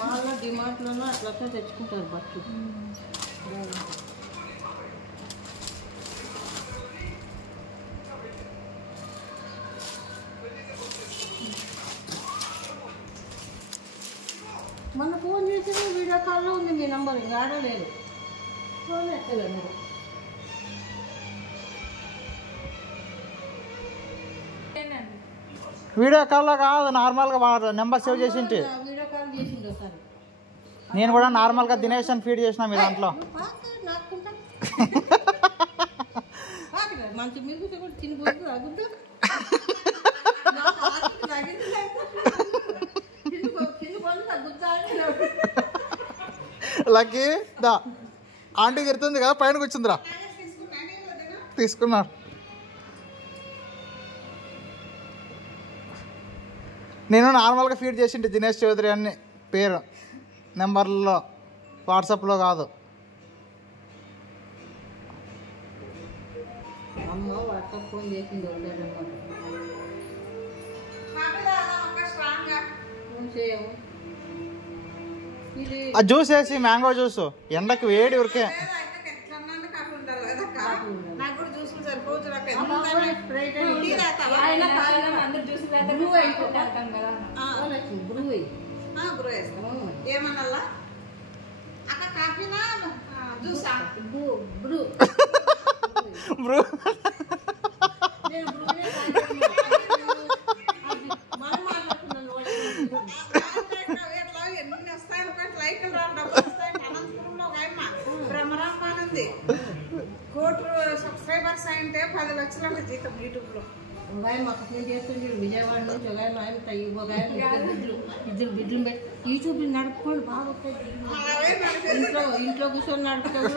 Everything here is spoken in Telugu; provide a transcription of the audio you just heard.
మాల్లో డిమార్ట్లోనూ అట్లా తెచ్చుకుంటారు బట్టలు. మొన్న ఫోన్ చేసిన వీడియో కాల్లో ఉంది మీ నెంబర్, ఇంకా ఆడలేదు. ఫోన్ ఎక్కలేదు మీరు. వీడియో కాల్లో కాదు, నార్మల్గా నెంబర్ సేవ్ చేసింటి. వీడియో కాల్ చేసిండు ఒకసారి. నేను కూడా నార్మల్గా దినేష్ అని ఫీడ్ చేసిన మీ దాంట్లో. మంచి మీరు కూడా తినిపోతుంది అగుద్దు. లక్కీ దా ఆంటీ తిరుతుంది కదా, పైన కూర్చుందిరా. తీసుకున్నాడు. నేను నార్మల్గా ఫీడ్ చేసింటి దినేష్ చౌదరి అని పేరు, నెంబర్లో వాట్సాప్లో కాదు. అమ్మ వాట్సాప్ ఫోన్ చేసింది. ఆ జ్యూస్ వేసి మ్యాంగో జ్యూస్, ఎండకు వేడి ఉరికే. ఏమన్నా అక్క కాఫీనా జ్యూసా? బ్రూ బ్రూ కోటి సబ్స్క్రైబర్స్ అంటే 10 లక్షల జీతం యూట్యూబ్లో. చేస్తుండే విజయవాడ నుంచి ఇద్దరు బిడ్డలు పెట్టి యూట్యూబ్ నడుపుకోండి బాగా. ఇంట్లో కూర్చొని నడుపుకోండి.